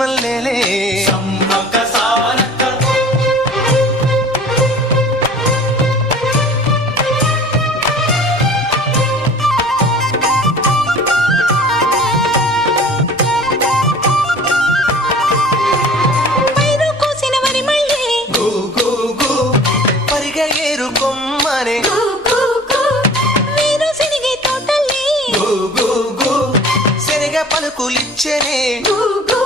మల్లెలే సమ్మక సారక్క పైరు కోసిన వరి మళ్ళీ గు గు గు పరిగె ఏరు కొమ్మనే వీరు సిరిగే తోటల్లి గు గు గు శనగ పలుకులిచ్చనే గు గు